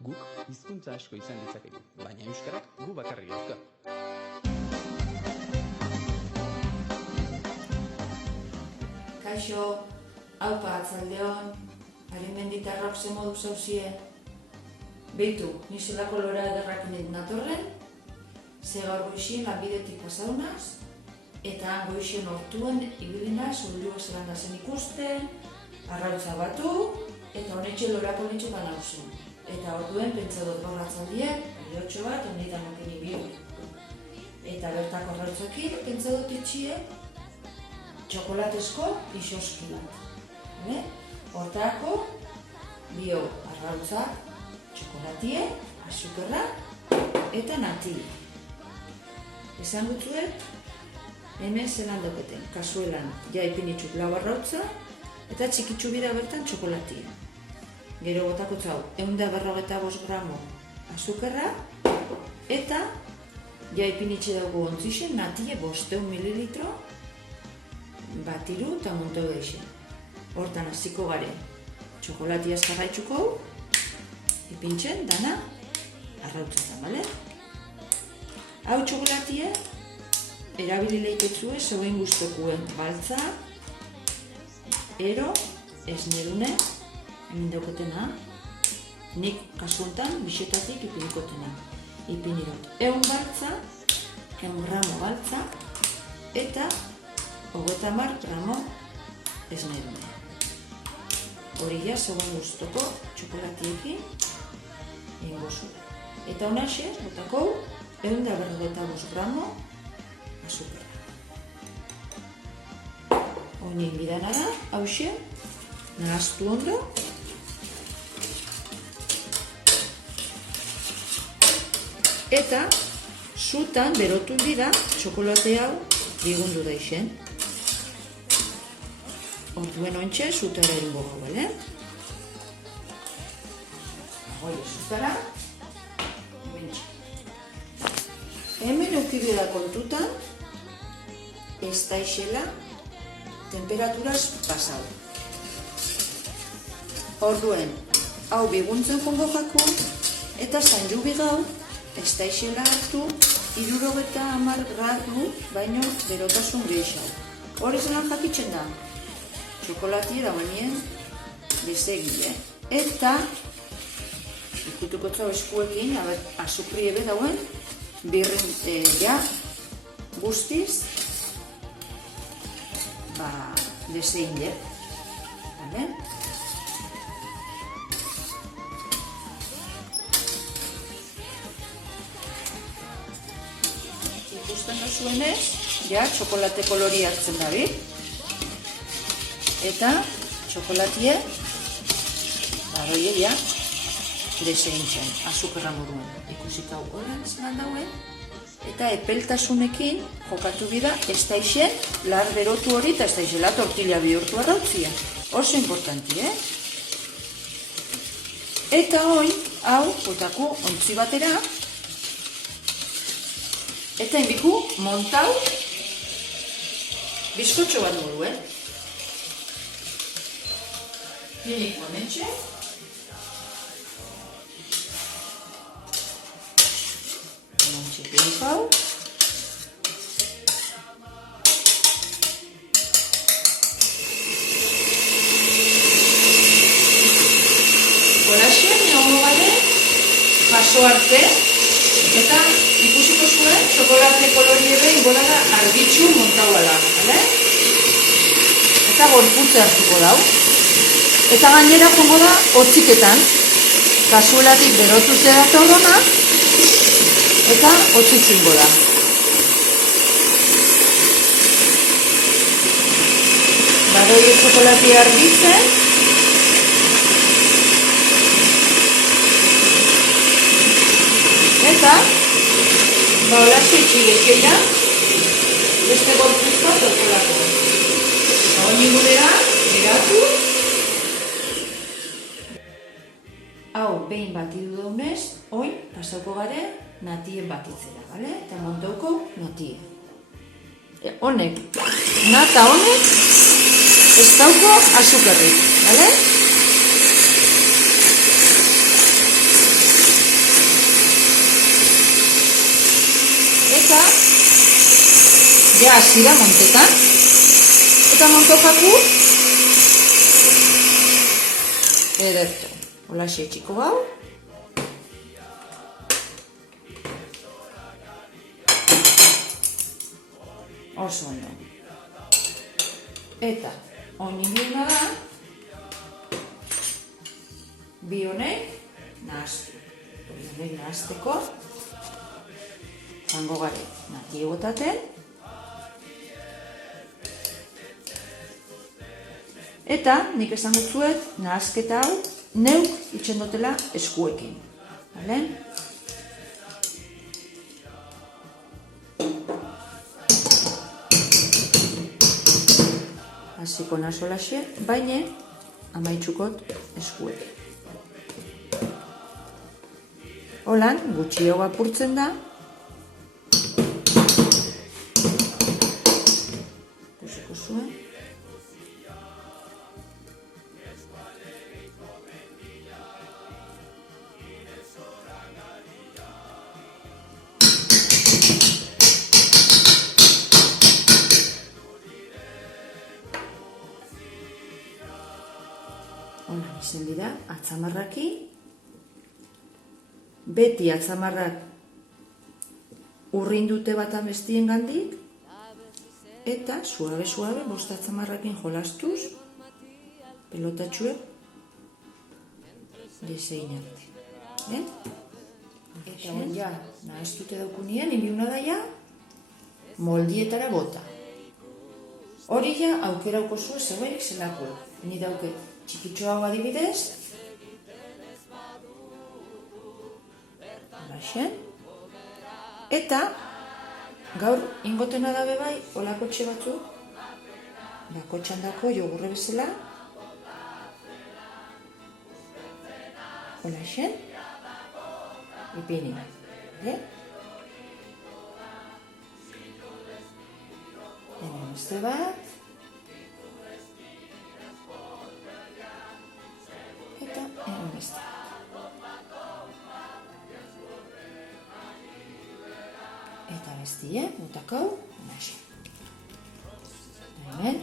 Guk hizkuntza asko izan ditzakegu, baina euskarak gu bakarrik dauka. Kaixo, haupa atzaldeon, Arimenditarrak ze modu zauzie. Beitu, nizelako lora ederrakin natorren, ze gaur goixien lanbidetik pasaunaz, eta goixien hortuen ibilinaz, uluak zelanda zen ikusten, arrautza batu, eta honetxe lora politxo banauzu. Eta orduen pentsadot gaur atzaldiek, biotxo bat, honetan okini bio. Eta bertako arrautzakin, pentsadot itxie, txokolatezko isoski bat. Hortako, bio arrautzak, txokolatie, azukerra eta natie. Esan gutzuet, hemen zelan doketen, kasuelan ja ipinitxuk lau arrautza eta txikitsu bida bertan txokolatie. Gero botako txau, 155 gramo azukerra eta ja ipinitxe dugu ontzixen natie 500 mililitro batiru eta monto geixen. Hortan hasiko gare, txokolatia eskarraitzuko, ipintzen dana arrautzetan, bale? Hau txokolatie, erabili leiketzue zeuen guztokuen baltza, ero, esnerune, hemen daukotena, nik kasuntan bisetatik ipinikotena. Ipinirot, 100 baltza, 100 gramo baltza, eta 30 gramo esnerune. Hori ja, zegoen guztoko txokolatiekin egingo zuen. Eta honaxe, botako, 155 gramo azukerra. Honin bidana da, hauxe, nahaztu ondo. Eta, zutan berotu dira txokolate hau digundu daixen. Orduen ontxe, zutara eringo gau, bale? Oie, zutara. Hemen eukibida kontutan, ez daixela temperaturaz pasau. Orduen, hau biguntzen jongo jaku, eta zanju bigau, ez daixela hartu, 70 gradu, baino berotasun geixau. Hori zelan jakitzen da? Txokolatie dagoenien bezegile. Eta, ikutuko txau eskuekin, azukri ebe dauen, birren, ja, guztiz, desegile. Vale? Ikusten dozuenez, ja, txokolate kolori hartzen dabi. Eta txokolatie, badoie ja, deseintzen, azukerra moduen. Ikusik hau horren zelan dauen. Eta epeltasunekin jokatu bida, ez daixen, lar berotu hori eta ez daixela tortilla bihurtu arrautzia. Oso importanti, Eta hoi, hau, botako ontzi batera, eta enbiku montau, bizkotxo bat moduen. Piniko hementxe. Hementxe piniko hau. Horaxe, neongo gare, jaso arte, eta ikusiko zuen, txokolate kolori ebe ingolara argitxu montau ala, eta gorputze hartuko dau. Eta gainera jongo da hotziketan, kasuelatik berotute datorrona, eta hotzitzungo da. Badoie txokolatia argitzen, eta, holaxe itxilekeia, beste gorpuzko txokolako. Honi gudera, geratu, hau behin batidu daunez, oin pasauko gare natien batitzera, bale? Eta montauko natie. Honek, nata honek, ez dauko azukarrik, bale? eta ja hasi da montetan. Eta montojaku ederto. Holaxe txiko hau. Oso ondo. Eta onin duna da, bi honek nahaztu. Honek nahazteko, jango gare nati egotaten. Eta nik esan gutzuet, nahazketa hau, neuk itxendotela eskuekin. Bale? Hasiko nazolaxe, baina amaitxukot eskuekin. Holan, gutxiago apurtzen da. Ikusiko zuen. Hola, izen dira, atzamarraki. Beti atzamarrak urrindute bat amestien gandik. Eta, suabe, bost atzamarrakin jolastuz, pelotatxuek, desein arte. Eta hon ja, nahaztute daukunien, inbiuna daia, moldietara bota. Hori ja, aukera aukozue zeuenik zelako. Ni dauke txikitxo hau adibidez. Holaxen. Eta, gaur ingotena dabe bai, holako txe batzu, dako txandako jogurre bezala. Holaxen. Ipini. Hemen beste bat. Eta hemen beste bat. Eta bestie, botakau, holaxe. Eta hemen.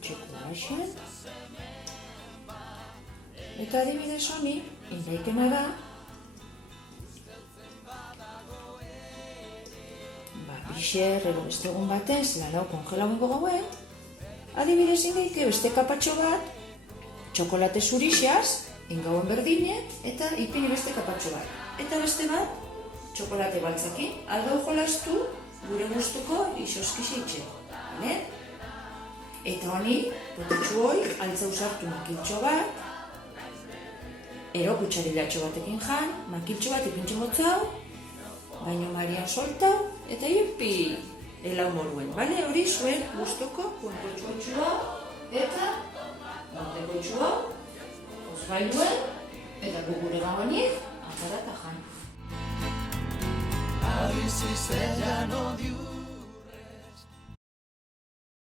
Txeko holaxe. Eta adibidez honi, indaikena da, bixer, edo beste egun baten, zelan hau kongelauengo gauen, adibidez indaike beste kapatxo bat, txokolate zurixaz, ingauen berdine, eta ipini beste kapatxo bat. Eta beste bat, txokolate baltzakin, aldau jolastu, gure gustuko isoskixe itxeko. Eta honi, potatxu hoi, altza usartu makiltxo bat, ero kutsarilatxo batekin jan, makiltxo bat ipintxe motzau, baino marian soltau, eta ipi elau moruen, bale? Hori zuen guztoko kuentotxo txua, eta monteko txua, osbailuen, eta gugure gagonik, atara eta jan.